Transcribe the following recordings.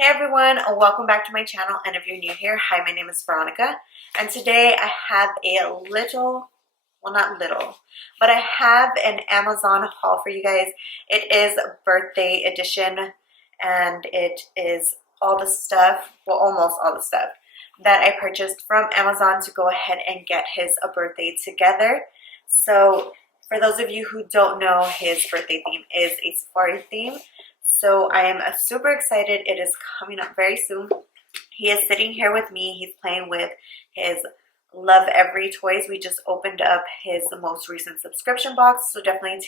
Hey everyone, welcome back to my channel, and if you're new here, hi, my name is Veronica, and today I have a little, well not little, but I have an Amazon haul for you guys. It is birthday edition, and it is all the stuff, well almost all the stuff, that I purchased from Amazon to go ahead and get his birthday together. So for those of you who don't know, his birthday theme is a safari theme. So I am super excited. It is coming up very soon. He is sitting here with me. He's playing with his Love Every toys. We just opened up his most recent subscription box, so definitely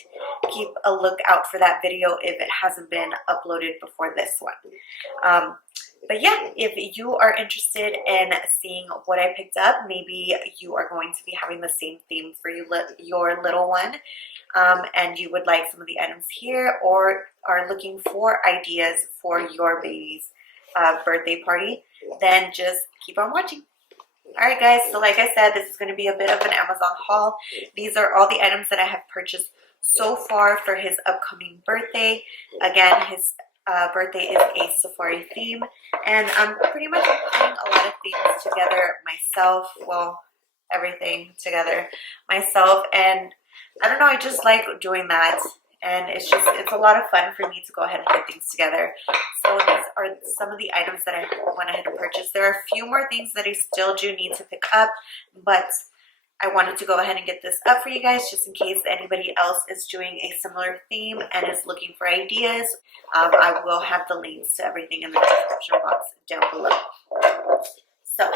keep a look out for that video if it hasn't been uploaded before this one. But yeah, if you are interested in seeing what I picked up, maybe you are going to be having the same theme for your little one, and you would like some of the items here, or are looking for ideas for your baby's birthday party, then just keep on watching. Alright guys, so like I said, this is going to be a bit of an Amazon haul. These are all the items that I have purchased so far for his upcoming birthday. Again, his birthday is a safari theme, and I'm pretty much putting a lot of things together myself, well, everything together myself, and I don't know, I just like doing that, and it's a lot of fun for me to go ahead and put things together. So these are some of the items that I went ahead and purchased. There are a few more things that I still do need to pick up, but I wanted to go ahead and get this up for you guys just in case anybody else is doing a similar theme and is looking for ideas. I will have the links to everything in the description box down below. So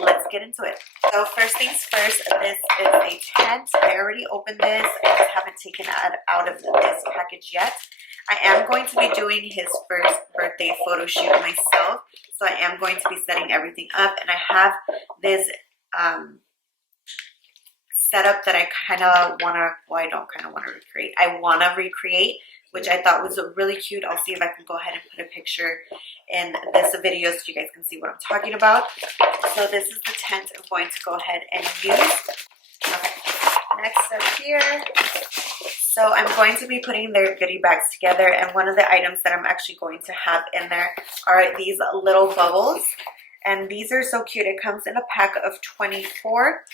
let's get into it. So first things first, this is a tent. I already opened this. I just haven't taken it out of this package yet. I am going to be doing his first birthday photo shoot myself, so I am going to be setting everything up, and I have this setup that I kind of want to, well, I don't kind of want to recreate. I want to recreate, which I thought was really cute. I'll see if I can go ahead and put a picture in this video so you guys can see what I'm talking about. So this is the tent I'm going to go ahead and use. Okay, next up here. So I'm going to be putting their goodie bags together, and one of the items that I'm actually going to have in there are these little bubbles, and these are so cute. It comes in a pack of 24.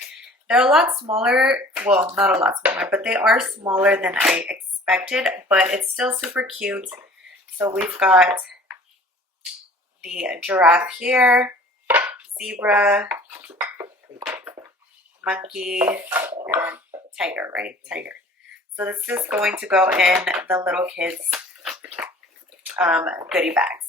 They're a lot smaller, well, not a lot smaller, but they are smaller than I expected, but it's still super cute. So we've got the giraffe here, zebra, monkey, and tiger, right? Tiger. So this is going to go in the little kids' goodie bags.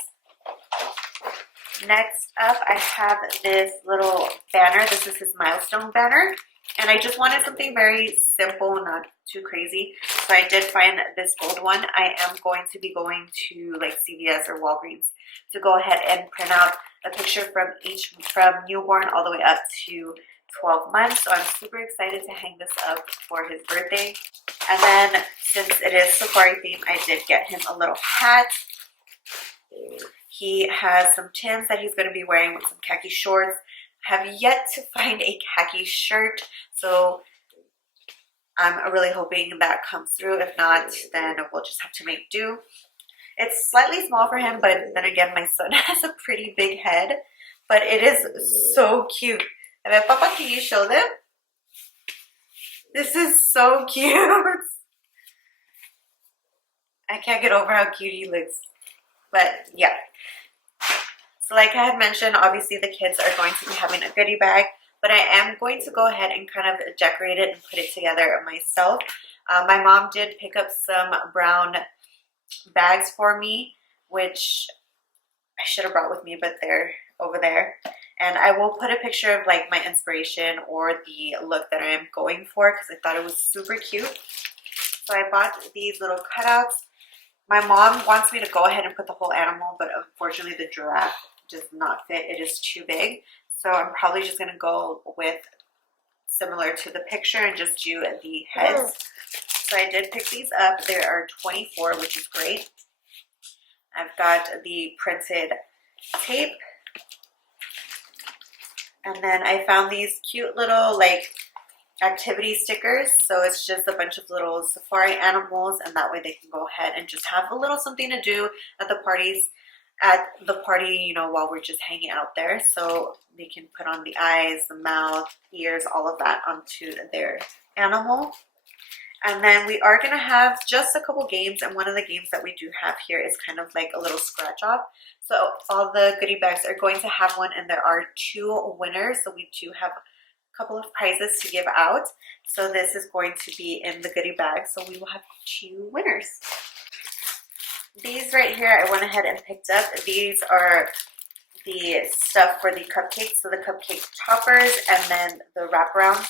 Next up, I have this little banner. This is his milestone banner, and I just wanted something very simple, not too crazy. So I did find this gold one. I am going to be going to like CVS or Walgreens to go ahead and print out a picture from newborn all the way up to 12 months. So I'm super excited to hang this up for his birthday. And then since it is safari theme, I did get him a little hat. He has some Tims that he's going to be wearing with some khaki shorts. I have yet to find a khaki shirt, so I'm really hoping that comes through. If not, then we'll just have to make do. It's slightly small for him, but then again, my son has a pretty big head, but it is so cute. A ver, Papa, can you show them? This is so cute. I can't get over how cute he looks. But yeah, so like I had mentioned, obviously the kids are going to be having a goodie bag, but I am going to go ahead and kind of decorate it and put it together myself. My mom did pick up some brown bags for me, which I should have brought with me, but they're over there. And I will put a picture of like my inspiration or the look that I am going for, because I thought it was super cute. So I bought these little cutouts. My mom wants me to go ahead and put the whole animal, but unfortunately the giraffe does not fit. It is too big. So I'm probably just going to go with similar to the picture and just do the heads. So I did pick these up. There are 24, which is great. I've got the printed tape. And then I found these cute little like activity stickers. So it's just a bunch of little safari animals, and that way they can go ahead and just have a little something to do at the parties. at the party, you know, while we're just hanging out there. So they can put on the eyes, the mouth, ears, all of that onto their animal. And then we are going to have just a couple games, and one of the games that we do have here is kind of like a little scratch off. So all the goodie bags are going to have one, and there are 2 winners. So we do have a couple of prizes to give out. So this is going to be in the goodie bag. So we will have 2 winners. These right here, I went ahead and picked up. These are the stuff for the cupcakes. So the cupcake toppers and then the wraparound.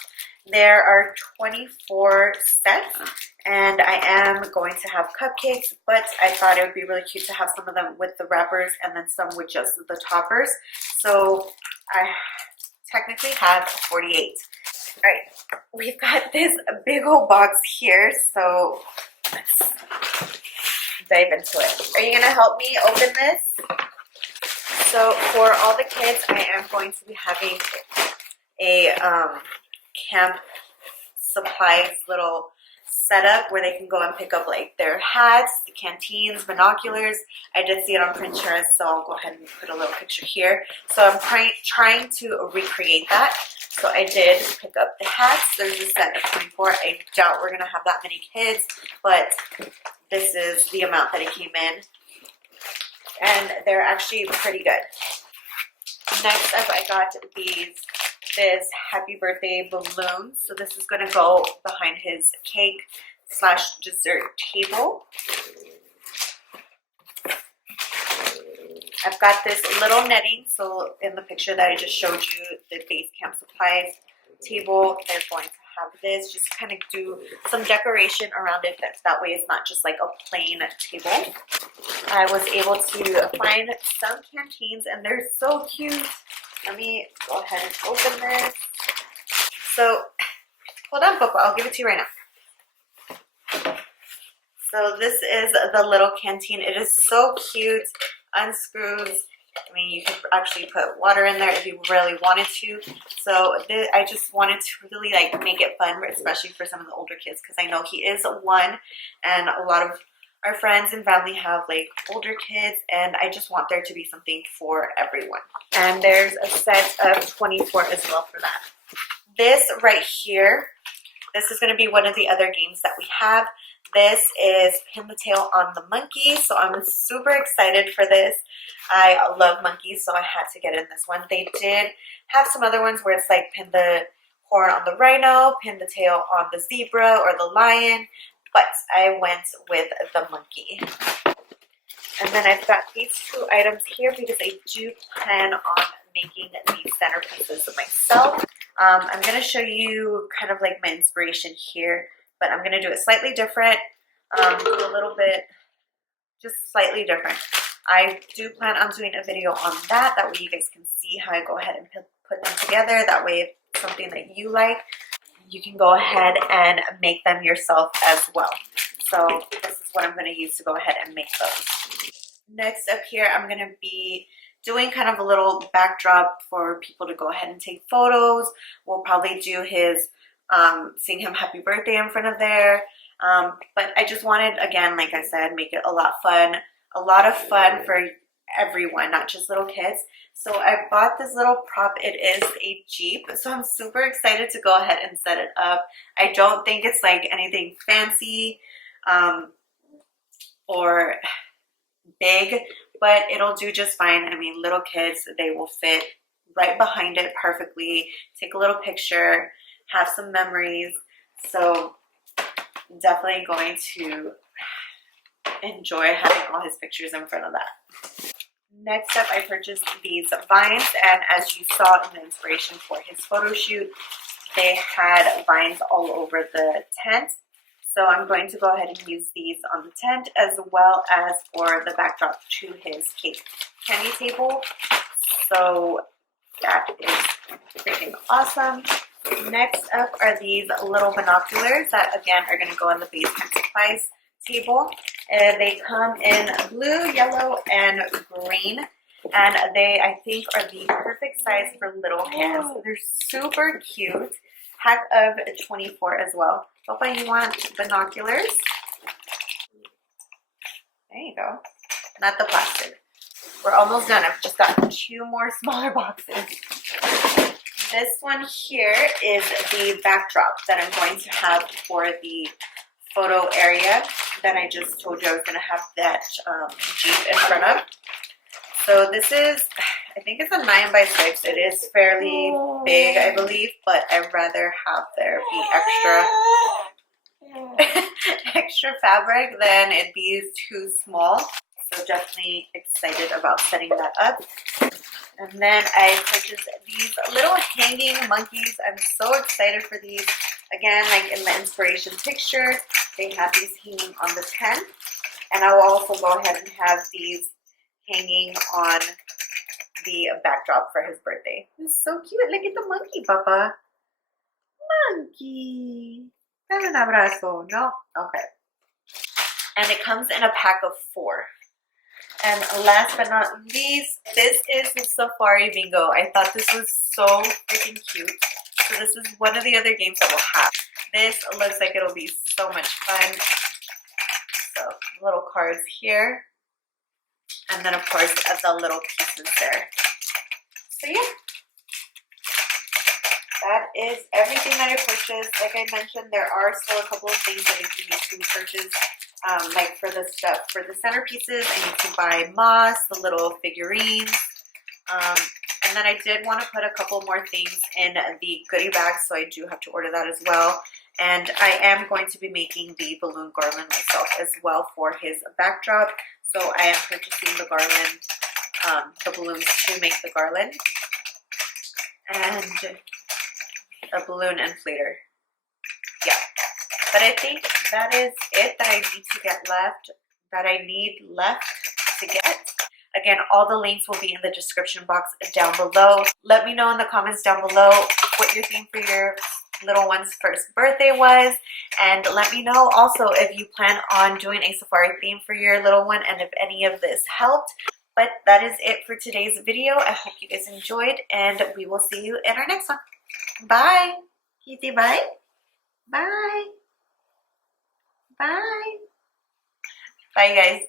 There are 24 sets, and I am going to have cupcakes, but I thought it would be really cute to have some of them with the wrappers and then some with just the toppers. So I technically have 48. All right, we've got this big old box here, so let's dive into it. Are you gonna help me open this? So for all the kids, I am going to be having a camp supplies little setup where they can go and pick up like their hats, the canteens, binoculars. I did see it on Pinterest, so I'll go ahead and put a little picture here. So I'm trying to recreate that. So I did pick up the hats. There's a set of 24. I doubt we're gonna have that many kids, but this is the amount that it came in, and they're actually pretty good. Next up, I got this happy birthday balloon. So this is going to go behind his cake / dessert table. I've got this little netting. So in the picture that I just showed you, the base camp supplies table, they're going to have this. Just kind of do some decoration around it. That way it's not just like a plain table. I was able to find some canteens, and they're so cute. Let me go ahead and open this. So, hold on, Papa. I'll give it to you right now. So this is the little canteen. It is so cute. Unscrews. I mean, you could actually put water in there if you really wanted to. So I just wanted to really like make it fun, especially for some of the older kids, because I know he is 1, and a lot of our friends and family have like older kids, and I just want there to be something for everyone. And there's a set of 24 as well for that. This right here, this is going to be one of the other games that we have. This is Pin the Tail on the Monkey, so I'm super excited for this. I love monkeys, so I had to get in this one. They did have some other ones where it's like pin the horn on the rhino, pin the tail on the zebra or the lion, but I went with the monkey. And then I've got these 2 items here because I do plan on making these centerpieces myself. I'm going to show you kind of like my inspiration here, but I'm going to do it slightly different, do a little bit, just slightly different. I do plan on doing a video on that. That way you guys can see how I go ahead and put them together. That way if it's something that you like, you can go ahead and make them yourself as well. So this is what I'm going to use to go ahead and make those. Next up here, I'm going to be doing kind of a little backdrop for people to go ahead and take photos. We'll probably do his sing him happy birthday in front of there. But I just wanted, again, like I said, make it a lot of fun for everyone, not just little kids. So I bought this little prop. It is a Jeep, so I'm super excited to go ahead and set it up. I don't think it's like anything fancy or big, but it'll do just fine. I mean, little kids, they will fit right behind it perfectly. Take a little picture, have some memories. So I'm definitely going to enjoy having all his pictures in front of that. Next up, I purchased these vines, and as you saw in the inspiration for his photo shoot, they had vines all over the tent. So I'm going to go ahead and use these on the tent as well as for the backdrop to his cake candy table. So that is freaking awesome. Next up are these little binoculars that again are going to go on the base supplies table. They come in blue, yellow, and green, and they, I think, are the perfect size for little hands. They're super cute. Pack of 24 as well. Papa, you want binoculars? There you go. Not the plastic. we're almost done. I've just got 2 more smaller boxes. This one here is the backdrop that I'm going to have for the photo area that I just told you I was going to have that Jeep in front of. So this is, I think it's a 9x6. It is fairly big, I believe, but I'd rather have there be extra fabric than it be too small. So definitely excited about setting that up. And then I purchased these little hanging monkeys. I'm so excited for these. Again, like in the inspiration picture, they have these hanging on the tent. And I will also go ahead and have these hanging on the backdrop for his birthday. It's so cute. Look at the monkey, Papa. Monkey. Dame un abrazo. No? Okay. And it comes in a pack of 4. And last but not least, this is the Safari Bingo. I thought this was so freaking cute. So this is one of the other games that we'll have. This looks like it'll be so much fun. So little cards here. And then of course the little pieces there. So yeah. That is everything that I purchased. Like I mentioned, there are still a couple of things that I do need to purchase. Like for the stuff, for the centerpieces, I need to buy moss, the little figurines. And then I did want to put a couple more things in the goodie bag, so I do have to order that as well. And I am going to be making the balloon garland myself as well for his backdrop. So I am purchasing the garland, the balloons to make the garland. And a balloon inflator. Yeah. But I think that is it that I need to get left, to get. Again, all the links will be in the description box down below. Let me know in the comments down below what your theme for your little one's first birthday was. And let me know also if you plan on doing a safari theme for your little one and if any of this helped. But that is it for today's video. I hope you guys enjoyed, and we will see you in our next one. Bye. Kitty, bye. Bye. Bye. Bye, guys.